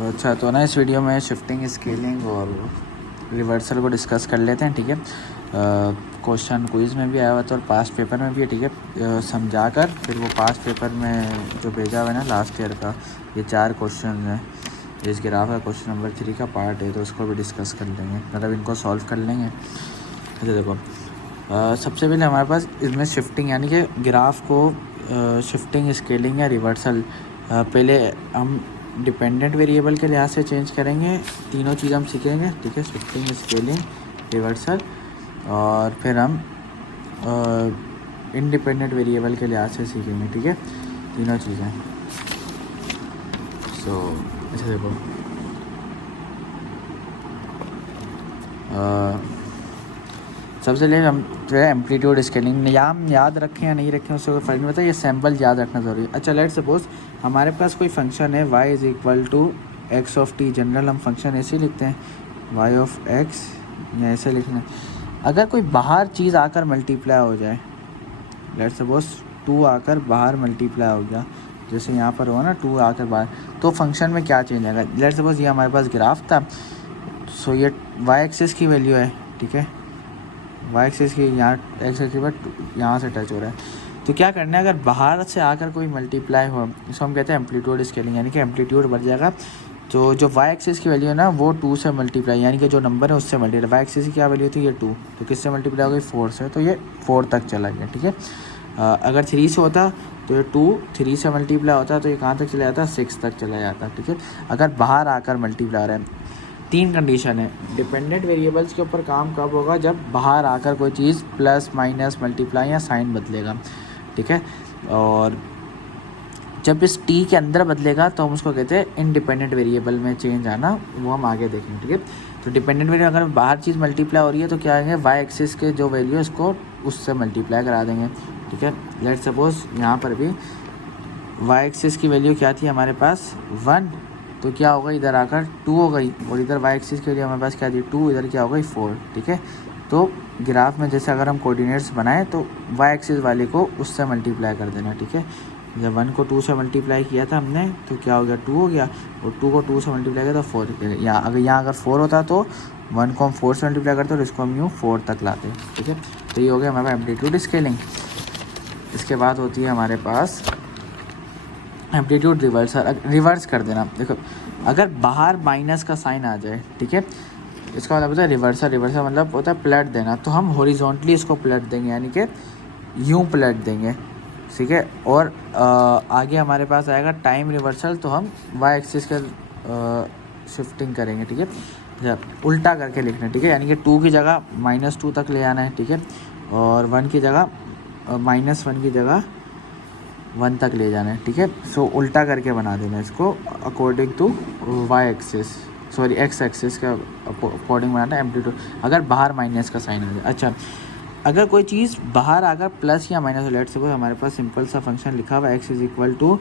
अच्छा, तो ना इस वीडियो में शिफ्टिंग, स्केलिंग और रिवर्सल को डिस्कस कर लेते हैं। ठीक है, क्वेश्चन क्विज़ में भी आया हुआ था और पास्ट पेपर में भी है। ठीक है, समझा कर फिर वो पास्ट पेपर में जो भेजा हुआ है ना लास्ट ईयर का, ये 4 क्वेश्चन हैं। इस ग्राफ का क्वेश्चन नंबर 3 का पार्ट है, तो उसको भी डिस्कस कर लेंगे, मतलब इनको सॉल्व कर लेंगे। अच्छा देखो, सबसे पहले हमारे पास इसमें शिफ्टिंग यानी कि ग्राफ को शिफ्टिंग, स्केलिंग या रिवर्सल, पहले हम डिपेंडेंट वेरिएबल के लिहाज से चेंज करेंगे। तीनों चीज़ हम सीखेंगे। ठीक है, शिफ्टिंग, स्केलिंग, रिवर्सल, और फिर हम इंडिपेंडेंट वेरिएबल के लिहाज से सीखेंगे। ठीक है, तीनों चीज़ें। अच्छा देखो, सबसे पहले हम जो है एम्पलीट्यूड स्केलिंग नाम याद रखें या नहीं रखें उससे कोई फ़र्क नहीं पड़ता, ये सैम्पल याद रखना ज़रूरी है। अच्छा, लेट्स सपोज हमारे पास कोई फंक्शन है y is equal to x of t. General हम फंक्शन ऐसे ही लिखते हैं, y ऑफ x, या ऐसे लिखना है। अगर कोई बाहर चीज़ आकर मल्टीप्लाई हो जाए, लेट्स सपोज 2 आकर बाहर मल्टीप्लाई हो गया, जैसे यहाँ पर हुआ ना 2 आकर बाहर, तो फंक्शन में क्या चेंज आएगा। लेट्स सपोज ये हमारे पास ग्राफ था, सो ये y एक्सिस की वैल्यू है। ठीक है, वाई एक्सिस की यहाँ एक्स एक्सिस पर यहाँ से टच हो रहा है, तो क्या करना है, अगर बाहर से आकर कोई मल्टीप्लाई हो, इसको हम कहते हैं एम्पलीट्यूड स्केलिंग, यानी कि एम्पलीट्यूड बढ़ जाएगा। तो जो वाई एक्सिस की वैल्यू है ना वो 2 से मल्टीप्लाई, यानी कि जो नंबर है उससे मल्टीप्लाई। वाई एक्सिस की क्या वैल्यू थी, ये 2, तो किससे मल्टीप्लाई हो गई, 4 से, तो ये 4 तक चला गया। ठीक है, अगर 3 से होता तो ये 2 3 से मल्टीप्लाई होता तो ये कहाँ तक चला जाता, 6 तक चला जाता। ठीक है, अगर बाहर आकर मल्टीप्लाई हो रहा है। 3 कंडीशन है डिपेंडेंट वेरिएबल्स के ऊपर काम कब होगा, जब बाहर आकर कोई चीज़ प्लस, माइनस, मल्टीप्लाई या साइन बदलेगा। ठीक है, और जब इस टी के अंदर बदलेगा तो हम उसको कहते हैं इंडिपेंडेंट वेरिएबल में चेंज आना, वो हम आगे देखेंगे। ठीक है, तो डिपेंडेंट वेरिएबल अगर बाहर चीज़ मल्टीप्लाई हो रही है तो क्या आएंगे, वाई एक्सिस के जो वैल्यू है उसको उससे मल्टीप्लाई करा देंगे। ठीक है, लेट्स सपोज यहाँ पर भी वाई एक्सिस की वैल्यू क्या थी हमारे पास, 1, तो क्या होगा, इधर आकर 2 हो गई, और इधर वाई एक्सिस के लिए हमारे पास क्या थी, 2, इधर क्या हो गई, 4। ठीक है, तो ग्राफ में जैसे अगर हम कोऑर्डिनेट्स बनाएं तो वाई एक्सिस वाले को उससे मल्टीप्लाई कर देना। ठीक है, जब 1 को 2 से मल्टीप्लाई किया था हमने तो क्या हो गया, 2 हो गया, और 2 को 2 से मल्टीप्लाई किया तो 4। यहाँ अगर 4 होता तो 1 को हम 4 से मल्टीप्लाई करते और इसको हम यूँ 4 तक लाते। ठीक है, तो ये हो गया हमारे पास एम्पलीट्यूड स्केलिंग। इसके बाद होती है हमारे पास एम्पलीट्यूड रिवर्सल, रिवर्स कर देना। देखो, अगर बाहर माइनस का साइन आ जाए, ठीक है, इसका मतलब होता है रिवर्सल। रिवर्सल मतलब होता है पलट देना, तो हम हॉरिजॉन्टली इसको पलट देंगे, यानी कि यूँ पलट देंगे। ठीक है, और आगे हमारे पास आएगा टाइम रिवर्सल, तो हम वाई एक्सिस का शिफ्टिंग करेंगे। ठीक है, जब उल्टा करके लिखना है। ठीक है, यानी कि 2 की जगह -2 तक ले आना है। ठीक है, और 1 की जगह -1 की जगह 1 तक ले जाना है। ठीक है, सो उल्टा करके बना देना इसको according to y axis, sorry x axis का अकॉर्डिंग बनाना है एम्पलीट्यूड, अगर बाहर माइनस का साइन आ जाए। अच्छा, अगर कोई चीज़ बाहर आकर प्लस या माइनस, लेट सपोज हमारे पास सिंपल सा फंक्शन लिखा हुआ x is equal to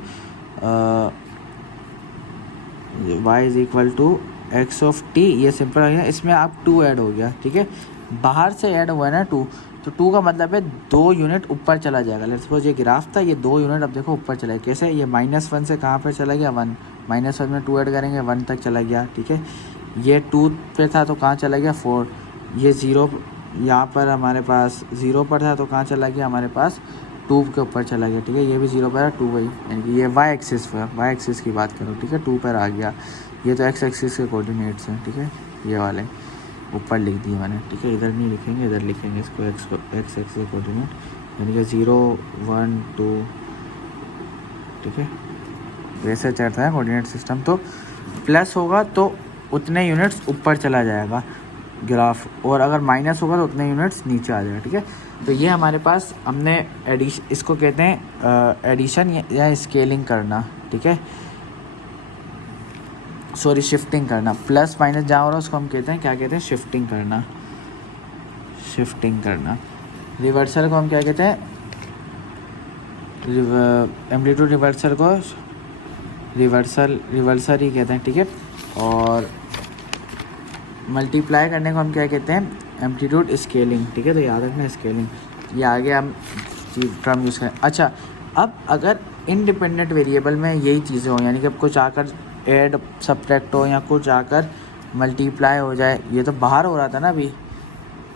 y is equal to x of t, ये सिंपल है, इसमें आप 2 ऐड हो गया। ठीक है, बाहर से ऐड हुआ है ना 2, तो 2 का मतलब है 2 यूनिट ऊपर चला जाएगा। लेट्स सपोज ये ग्राफ था, ये 2 यूनिट अब देखो ऊपर चला गया। कैसे, ये -1 से कहाँ पर चला गया, 1, -1 में 2 ऐड करेंगे 1 तक चला गया। ठीक है, ये 2 पे था तो कहाँ चला गया, 4, ये 0 यहाँ पर हमारे पास 0 पर था तो कहाँ चला गया, हमारे पास 2 के ऊपर चला गया। ठीक है, ये भी 0 पर है, 2 वही, यानी कि ये वाई एक्सिस पर, वाई एक्सिस की बात करो। ठीक है, 2 पर आ गया। ये तो एक्स एक्सिस के कोऑर्डिनेट्स हैं। ठीक है, ये वाले ऊपर लिख दिए मैंने। ठीक है, इधर नहीं लिखेंगे, इधर लिखेंगे इसको, एक्स एक्सिस कोऑर्डिनेट, यानी कि 0 1 2। ठीक है, वैसे चलता है कोऑर्डिनेट सिस्टम, तो प्लस होगा तो उतने यूनिट्स ऊपर चला जाएगा ग्राफ, और अगर माइनस होगा तो उतने यूनिट्स नीचे आ जाएगा। ठीक है, तो ये हमारे पास हमने इसको कहते हैं एडिशन या स्केलिंग करना। ठीक है, सॉरी शिफ्टिंग करना, प्लस माइनस जहाँ हो रहा है उसको हम कहते हैं, क्या कहते हैं, शिफ्टिंग करना, शिफ्टिंग करना। रिवर्सल को हम क्या कहते हैं, एम्पलीट्यूड रिवर्सल को रिवर्सल ही कहते हैं। ठीक है, और मल्टीप्लाई करने को हम क्या कहते हैं, एम्पलीट्यूड स्केलिंग। ठीक है, तो याद रखना स्केलिंग, ये आगे हम टर्म यूज़ करें। अच्छा, अब अगर इंडिपेंडेंट वेरिएबल में यही चीज़ें हो, यानी कि अब कुछ आकर ऐड सब्ट्रैक्ट हो या कुछ आकर मल्टीप्लाई हो जाए। ये तो बाहर हो रहा था ना अभी,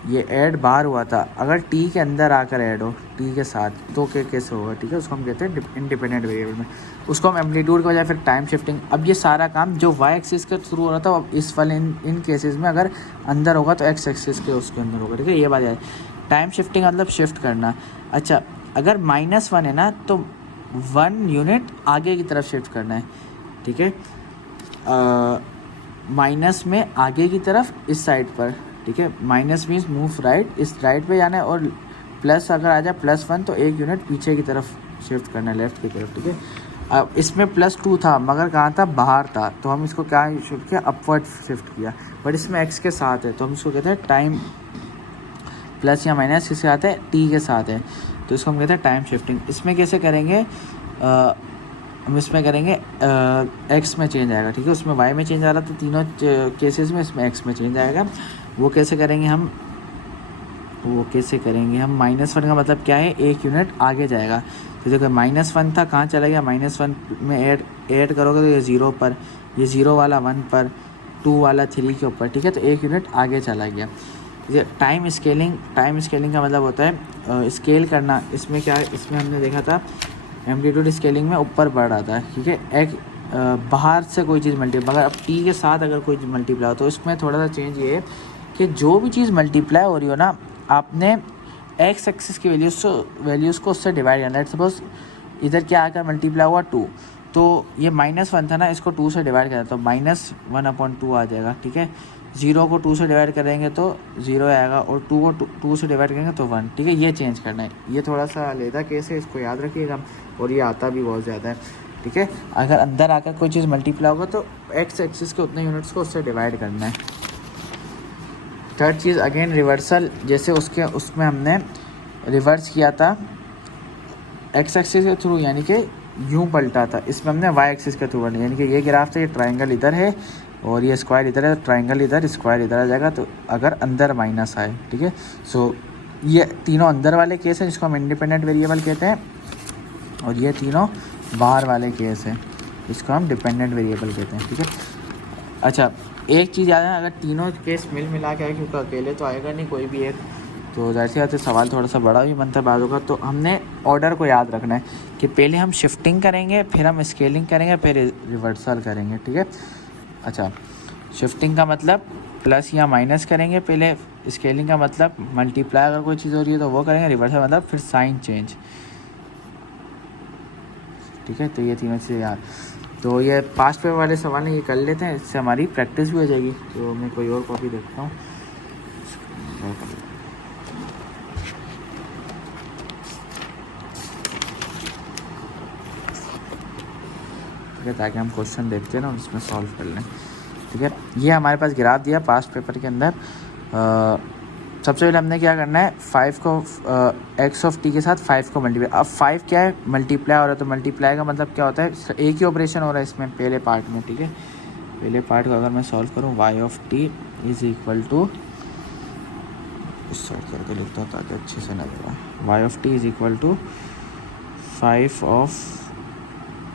ये ऐड बाहर हुआ था, अगर टी के अंदर आकर ऐड हो टी के साथ तो कैसे होगा, ठीक है, उसको हम कहते हैं इंडिपेंडेंट वेरिएबल में। उसको हम एम्पलीट्यूड के बजाय फिर टाइम शिफ्टिंग। अब ये सारा काम जो वाई एक्सिस के थ्रू हो रहा था, अब इस वाले इन केसेस में अगर अंदर होगा तो एक्स एक्सिस के उसके अंदर होगा, ठीक है, ये बात है। टाइम शिफ्टिंग मतलब शिफ्ट करना। अच्छा, अगर -1 है ना तो 1 यूनिट आगे की तरफ शिफ्ट करना है, ठीक है, माइनस में आगे की तरफ इस साइड पर, ठीक है, माइनस मीन्स मूव राइट, इस राइट पे जाना है, और प्लस अगर आ जाए +1 तो 1 यूनिट पीछे की तरफ शिफ्ट करना है, लेफ्ट की तरफ, ठीक है। अब इसमें +2 था मगर कहाँ था, बाहर था, तो हम इसको क्या शिफ्ट किया, अपवर्ड शिफ्ट किया। बट इसमें एक्स के साथ है तो हम इसको कहते हैं टाइम, प्लस या माइनस किसके साथ है, टी के साथ है, तो इसको हम कहते हैं टाइम शिफ्टिंग। इसमें कैसे करेंगे, हम इसमें करेंगे एक्स में चेंज आएगा, ठीक है, उसमें वाई में चेंज आ रहा तो तीनों केसेस में इसमें एक्स में चेंज आएगा। वो कैसे करेंगे हम, -1 का मतलब क्या है, 1 यूनिट आगे जाएगा। तो देखो -1 था, कहाँ चला गया, -1 में ऐड करोगे तो ये 0 पर, ये 0 वाला 1 पर, 2 वाला 3 के ऊपर, ठीक है, तो 1 यूनिट आगे चला गया। ये टाइम स्केलिंग का मतलब होता है स्केल करना। इसमें क्या है, इसमें हमने देखा था एम्पलीट्यूड स्केलिंग में ऊपर बढ़ रहा था, ठीक है, एक बाहर से कोई चीज़ मल्टीप्लाई, अगर अब टी के साथ अगर कोई मल्टीप्लाई हो तो इसमें थोड़ा सा चेंज ये है कि जो भी चीज़ मल्टीप्लाई हो रही हो ना, आपने एक्स एक्सिस की वैल्यूज़ को उससे डिवाइड करना है। सपोज इधर क्या आकर मल्टीप्लाई हुआ 2, तो ये -1 था ना, इसको 2 से डिवाइड करा तो -1/2 आ जाएगा, ठीक है। 0 को 2 से डिवाइड करेंगे तो 0 आएगा, और 2 को 2 से डिवाइड करेंगे तो 1, ठीक है। ये चेंज करना है, ये थोड़ा सा लेदा केस है, इसको याद रखिएगा, और ये आता भी बहुत ज़्यादा है, ठीक है। अगर अंदर आकर कोई चीज़ मल्टीप्लाई होगा तो एक्स एक्सिस के उतने यूनिट्स को उससे डिवाइड करना है। थर्ड चीज़ अगेन रिवर्सल, जैसे उसमें हमने रिवर्स किया था एक्स एक्सिस के थ्रू, यानी कि यूँ पलटा था, इसमें हमने वाई एक्सिस के थ्रू पलटा, यानी कि ये ग्राफ था, ये ट्रायंगल इधर है और ये स्क्वायर इधर है, ट्रायंगल इधर, स्क्वायर इधर आ जाएगा, तो अगर अंदर माइनस आए, ठीक है। सो ये तीनों अंदर वाले केस हैं जिसको हम इंडिपेंडेंट वेरिएबल कहते हैं, और ये तीनों बाहर वाले केस हैं इसको हम डिपेंडेंट वेरिएबल कहते हैं, ठीक है। अच्छा, एक चीज़ याद है, अगर तीनों केस मिला के आए, क्योंकि अकेले तो आएगा नहीं कोई भी एक, तो जाहिर सी बात है सवाल थोड़ा सा बड़ा भी बनता है बाजू का। तो हमने ऑर्डर को याद रखना है कि पहले हम शिफ्टिंग करेंगे, फिर हम स्केलिंग करेंगे, फिर रिवर्सल करेंगे, ठीक है। अच्छा, शिफ्टिंग का मतलब प्लस या माइनस करेंगे पहले, स्केलिंग का मतलब मल्टीप्लाई अगर कोई चीज़ हो रही है तो वो करेंगे, रिवर्सल मतलब फिर साइन चेंज, ठीक है। तो ये तीनों चीज़ें याद, तो ये पास्ट पेपर वाले सवाल ये कर लेते हैं, इससे हमारी प्रैक्टिस भी हो जाएगी। तो मैं कोई और कॉपी देखता हूँ, ठीक है, ताकि हम क्वेश्चन देखते हैं ना उसमें सॉल्व कर लें, ठीक है। ये हमारे पास ग्राफ दिया पास्ट पेपर के अंदर। सबसे पहले हमने क्या करना है, 5 को एक्स ऑफ टी के साथ 5 को मल्टीप्लाई। अब 5 क्या है, मल्टीप्लाई हो रहा है, तो मल्टीप्लाई का मतलब क्या होता है, एक ही ऑपरेशन हो रहा है इसमें पहले पार्ट में, ठीक है। पहले पार्ट को अगर मैं सॉल्व करूँ, y of t is equal to, इस साइड करके लिखता हूँ ताकि अच्छे से नजर आए, y of t is equal to 5 of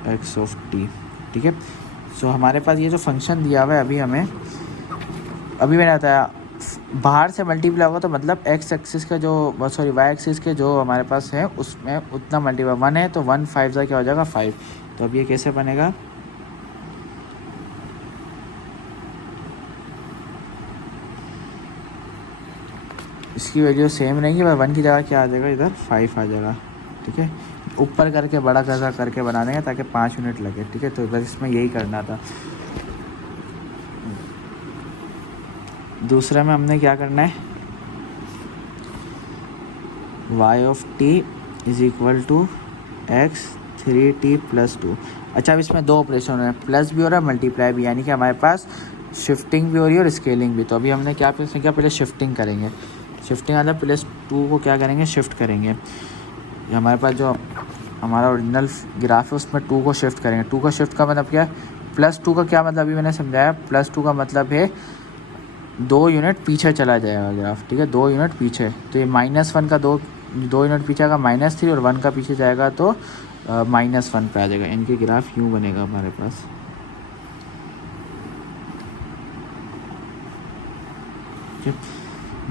x of t, ठीक है। सो हमारे पास ये जो फंक्शन दिया हुआ है, अभी मैंने बताया बाहर से मल्टीप्लाई होगा तो मतलब एक्स एक्सिस का जो वाई एक्सिस के जो हमारे पास है उसमें उतना मल्टीप्लाई 1 है, तो 1 5 का क्या हो जाएगा 5। तो अब ये कैसे बनेगा, इसकी वैल्यू सेम रहेंगी, पर 1 की जगह क्या आ जाएगा, इधर 5 आ जाएगा, ठीक है। ऊपर करके बड़ा करके बना देंगे ताकि 5 यूनिट लगे, ठीक है। तो बस इसमें यही करना था। दूसरे में हमने क्या करना है, y of t is equal to x 3t + 2। अच्छा, अब इसमें 2 ऑपरेशन हो रहे हैं, प्लस भी हो रहा है मल्टीप्लाई भी, यानी कि हमारे पास शिफ्टिंग भी हो रही है और स्केलिंग भी। तो अभी हमने क्या पहले शिफ्टिंग करेंगे, शिफ्टिंग मतलब +2 को क्या करेंगे, शिफ्ट करेंगे। हमारे पास जो हमारा ओरिजिनल ग्राफ है उसमें 2 को शिफ्ट करेंगे। 2 का शिफ्ट का मतलब क्या है, +2 का क्या मतलब अभी मैंने समझाया, +2 का मतलब है 2 यूनिट पीछे चला जाएगा ग्राफ, ठीक है, 2 यूनिट पीछे। तो ये -1 का 2 यूनिट पीछे आएगा -3, और 1 का पीछे जाएगा तो -1 पे आ जाएगा। इनके ग्राफ यूँ बनेगा हमारे पास, ठीक है।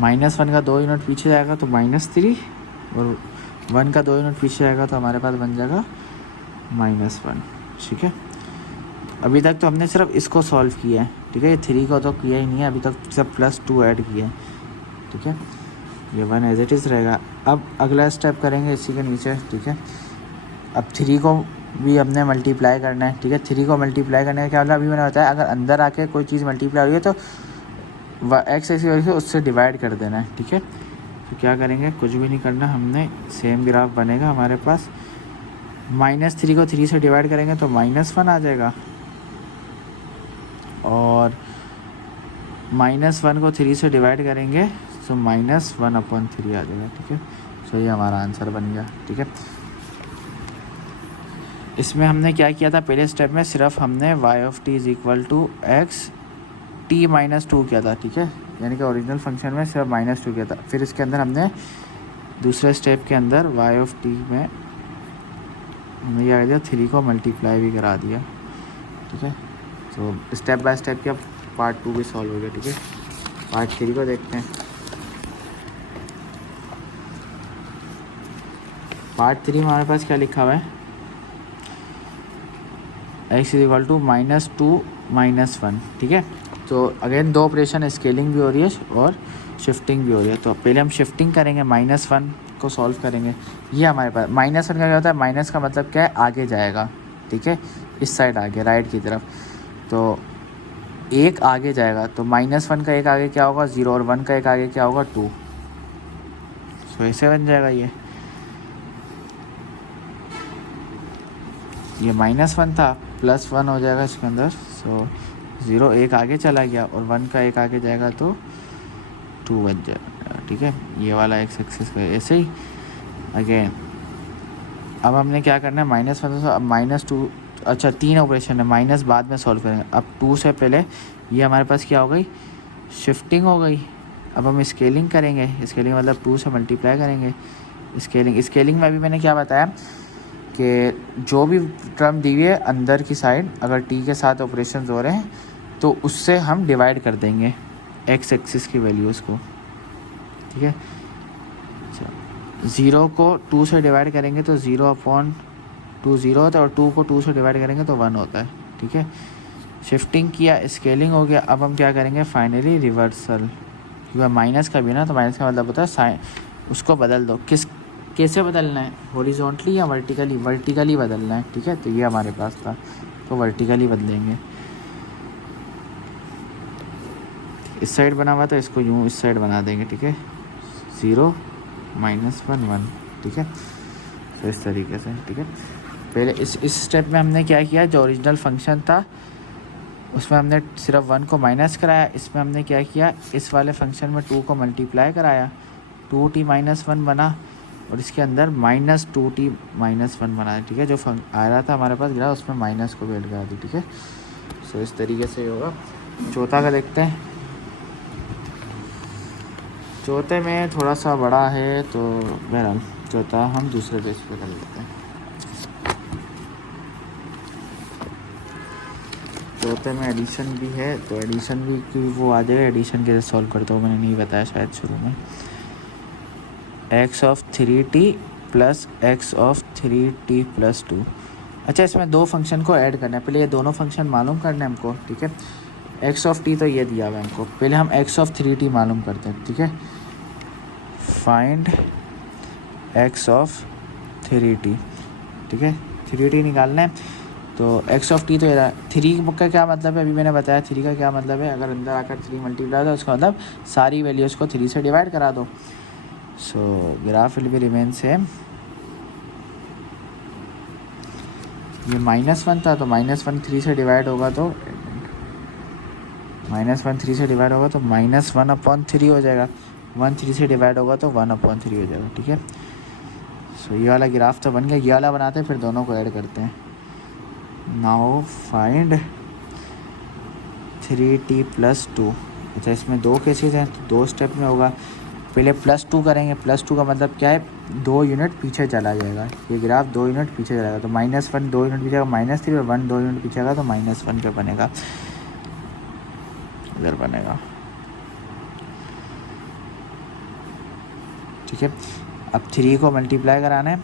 -1 का 2 यूनिट पीछे जाएगा तो -3, और 1 का 2 यूनिट पीछे जाएगा तो हमारे पास बन जाएगा -1। ठीक है। अभी तक तो हमने सिर्फ इसको सॉल्व किया है, ठीक है। ये 3 को तो किया ही नहीं है अभी तक, सिर्फ +2 ऐड किया है, ठीक है। ये 1 एज इट इज़ रहेगा। अब अगला स्टेप करेंगे इसी के नीचे, ठीक है। अब 3 को भी हमने मल्टीप्लाई करना है, ठीक है। 3 को मल्टीप्लाई करने का क्या मतलब, अभी मैंने बताया अगर अंदर आके कोई चीज़ मल्टीप्लाई हो रही है तो x ऐसी वजह से उससे डिवाइड कर देना है, ठीक है। तो क्या करेंगे, कुछ भी नहीं करना हमने, सेम ग्राफ बनेगा हमारे पास। -3 को 3 से डिवाइड करेंगे तो -1 आ जाएगा, और -1 को 3 से डिवाइड करेंगे तो -1/3 आ जाएगा, ठीक है। तो ये हमारा आंसर बन गया, ठीक है। इसमें हमने क्या किया था, पहले स्टेप में सिर्फ हमने y(t) = x t-2 किया था, ठीक है। यानी कि ओरिजिनल फंक्शन में सिर्फ -2 किया था। फिर इसके अंदर हमने दूसरे स्टेप के अंदर y(t) में हमने क्या किया, 3 को मल्टीप्लाई भी करा दिया, ठीक है। तो स्टेप बाय स्टेप क्या पार्ट 2 भी सॉल्व हो गया, ठीक है। पार्ट 3 को देखते हैं। पार्ट 3 में हमारे पास क्या लिखा हुआ है, x = -2 -1, ठीक है। तो अगेन 2 ऑपरेशन, स्केलिंग भी हो रही है और शिफ्टिंग भी हो रही है। तो पहले हम शिफ्टिंग करेंगे, -1 को सॉल्व करेंगे। ये हमारे पास -1 का क्या होता है, माइनस का मतलब क्या है, आगे जाएगा, ठीक है, इस साइड आगे राइट की तरफ। तो 1 आगे जाएगा तो -1 का 1 आगे क्या होगा, 0, और 1 का 1 आगे क्या होगा, 2। तो ऐसे बन जाएगा ये -1 था, +1 हो जाएगा इसके अंदर। सो 0 1 आगे चला गया और 1 का 1 आगे जाएगा तो 2 बन जाएगा, ठीक है। ये वाला x एक्सिस का ऐसे ही अगेन। अब हमने क्या करना है, -1 से अब -2, अच्छा 3 ऑपरेशन है, माइनस बाद में सॉल्व करेंगे। अब 2 से पहले ये हमारे पास क्या हो गई, शिफ्टिंग हो गई। अब हम स्केलिंग करेंगे, स्केलिंग मतलब 2 से मल्टीप्लाई करेंगे। स्केलिंग में अभी मैंने क्या बताया कि जो भी टर्म दी हुई है अंदर की साइड, अगर t के साथ ऑपरेशन हो रहे हैं तो उससे हम डिवाइड कर देंगे x एक्सिस की वैल्यूज़ को, ठीक है। 0 को 2 से डिवाइड करेंगे तो 0/2 0 होता है, और 2 को 2 से डिवाइड करेंगे तो 1 होता है, ठीक है। शिफ्टिंग किया, स्केलिंग हो गया। अब हम क्या करेंगे, फाइनली रिवर्सल, क्योंकि माइनस का भी ना, तो माइनस का मतलब होता है साइन, उसको बदल दो। कैसे बदलना है, हॉरिजॉन्टली या वर्टिकली, वर्टिकली बदलना है, ठीक है। तो ये हमारे पास था, तो वर्टिकली बदलेंगे। इस साइड बना हुआ था, इसको यूँ इस साइड बना देंगे, ठीक है। 0 -1 1, ठीक है। तो इस तरीके से, ठीक है। पहले इस स्टेप में हमने क्या किया, जो ओरिजिनल फंक्शन था उसमें हमने सिर्फ 1 को माइनस कराया। इसमें हमने क्या किया, इस वाले फंक्शन में 2 को मल्टीप्लाई कराया, 2t -1 बना, और इसके अंदर -2t -1 बनाया, ठीक है। जो आ रहा था हमारे पास गिरा, उसमें माइनस को भी ऐड करा दी, ठीक है। सो इस तरीके से होगा। चौथा का देखते हैं। चौथे में थोड़ा सा बड़ा है, तो बहरहाल चौथा हम दूसरे पेज पे कर लेते हैं। चौथे में एडिशन भी है, तो एडिशन भी की वो आ जाएगा। एडिशन कैसे सॉल्व करता हूँ मैंने नहीं बताया शायद शुरू में। x(3t) + x(3t + 2). अच्छा, इसमें 2 फंक्शन को ऐड करना है। पहले ये दोनों फंक्शन मालूम करना है हमको, ठीक है। x(t) तो ये दिया हुआ है हमको, पहले हम x(3t) मालूम करते हैं, ठीक है। फाइंड x(3t), ठीक है। 3t निकालना है, तो x(t) तो ये 3 का क्या मतलब है, अभी मैंने बताया 3 का क्या मतलब है। अगर अंदर आकर 3 मल्टीप्लाई हो, उसका मतलब सारी वैल्यूज़ को 3 से डिवाइड करा दो। सो graph will be remain same. ये -1 था, तो -1 3 से डिवाइड होगा तो -1 3 से डिवाइड होगा तो -1/3 हो जाएगा। 1 3 से डिवाइड होगा तो 1/3 हो जाएगा, ठीक है। सो ये वाला ग्राफ तो बन गया। ये वाला बनाते हैं, फिर दोनों को ऐड करते हैं। Now find 3t + 2। अच्छा, इसमें 2 केसेस हैं, तो 2 स्टेप में होगा। पहले +2 करेंगे। +2 का मतलब क्या है, 2 यूनिट पीछे चला जाएगा। ये ग्राफ 2 यूनिट पीछे चला जाएगा, तो -1 2 यूनिट पीछे जाएगा, -3, और 1 2 यूनिट पीछे आएगा तो -1 पे बनेगा, इधर बनेगा। ठीक है। अब 3 को मल्टीप्लाई कराना है,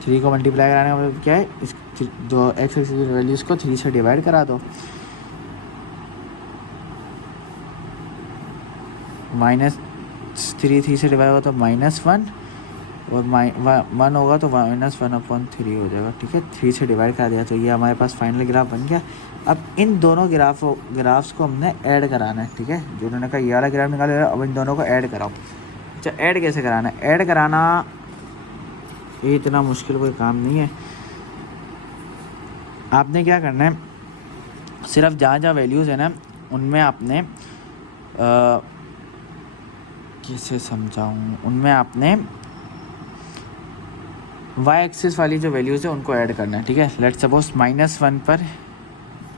3 को मल्टीप्लाई कराने का मतलब क्या है, इस जो एक्स एक्सिस की वैल्यूज़ को 3 से डिवाइड करा दो। -3 से डिवाइड होगा तो -1 और 1 होगा तो -1/3 हो जाएगा। ठीक है, 3 से डिवाइड करा दिया तो ये हमारे पास फाइनल ग्राफ बन गया। अब इन दोनों ग्राफ्स को हमने ऐड कराना है। ठीक है, जो उन्होंने कहा ये वाला ग्राफ निकालो, अब इन दोनों को ऐड कराओ। अच्छा, ऐड कैसे कराना है? ऐड कराना ये इतना मुश्किल कोई काम नहीं है। आपने क्या करना है, सिर्फ जहाँ जहाँ वैल्यूज़ है ना उनमें आपने कैसे समझाऊँ, उनमें आपने वाई एक्सिस वाली जो वैल्यूज़ है उनको ऐड करना है। ठीक है, लेट्स सपोज -1 पर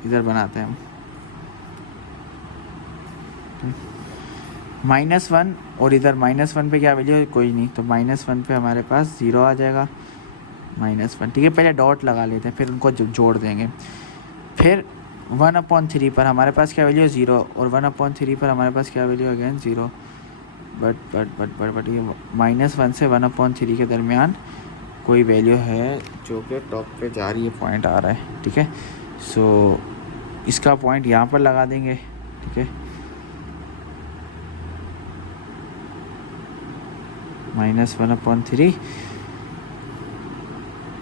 इधर बनाते हैं हम -1 और इधर -1 पे क्या वैल्यू है, कोई नहीं, तो -1 पे हमारे पास 0 आ जाएगा, -1। ठीक है, पहले डॉट लगा लेते हैं, फिर उनको जोड़ देंगे। फिर 1/3 पर हमारे पास क्या वैल्यू है, 0, और 1/3 पर हमारे पास क्या वैल्यू अगेन 0। बट ये -1 से 1/3 के दरमियान कोई वैल्यू है जो कि टॉप पे जा रही है, पॉइंट आ रहा है। ठीक है, सो इसका पॉइंट यहाँ पर लगा देंगे। ठीक है, -1/3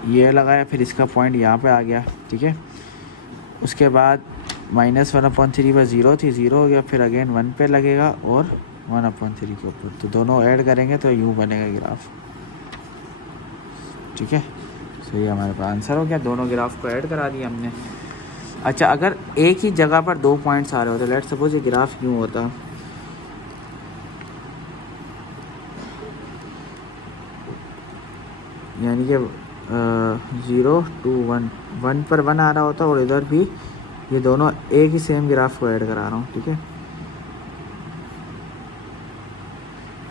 ये लगाया, फिर इसका पॉइंट यहाँ पे आ गया। ठीक है, उसके बाद -1/3 पर 0 थी, 0 हो गया, फिर अगेन 1 पे लगेगा और 1/3 के ऊपर, तो दोनों ऐड करेंगे तो यूँ बनेगा ग्राफ। ठीक है, सो ये हमारे पास आंसर हो गया, दोनों ग्राफ को ऐड करा दिया हमने। अच्छा, अगर एक ही जगह पर 2 पॉइंट्स आ रहे होते, लेट्स सपोज ये ग्राफ यूँ होता, यानी कि 0 to 1, 1 पर 1 आ रहा होता और इधर भी ये दोनों एक ही सेम ग्राफ को ऐड करा रहा हूँ। ठीक है,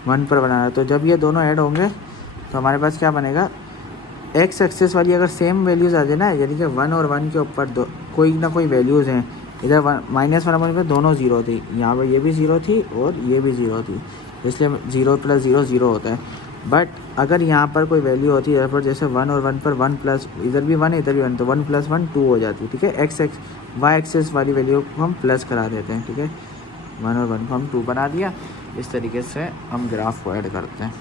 1 पर बना रहा है, तो जब ये दोनों ऐड होंगे तो हमारे पास क्या बनेगा, एक्स एक्सेस वाली अगर सेम वैल्यूज़ आ जाए ना, यानी कि 1 और 1 के ऊपर कोई ना कोई वैल्यूज़ हैं, इधर -1 पर दोनों 0 थी, यहाँ पर ये भी 0 थी और ये भी 0 थी, इसलिए 0 + 0 0 होता है। बट अगर यहाँ पर कोई वैल्यू होती है, यहाँ पर जैसे 1 और 1 पर 1 प्लस, इधर भी 1 इधर भी 1, तो 1 + 1 2 हो जाती है। ठीक है, वाई एक्सेस वाली वैल्यू को हम प्लस करा देते हैं। ठीक है, 1 और 1 को हम 2 बना दिया। इस तरीके से हम ग्राफ को ऐड करते हैं।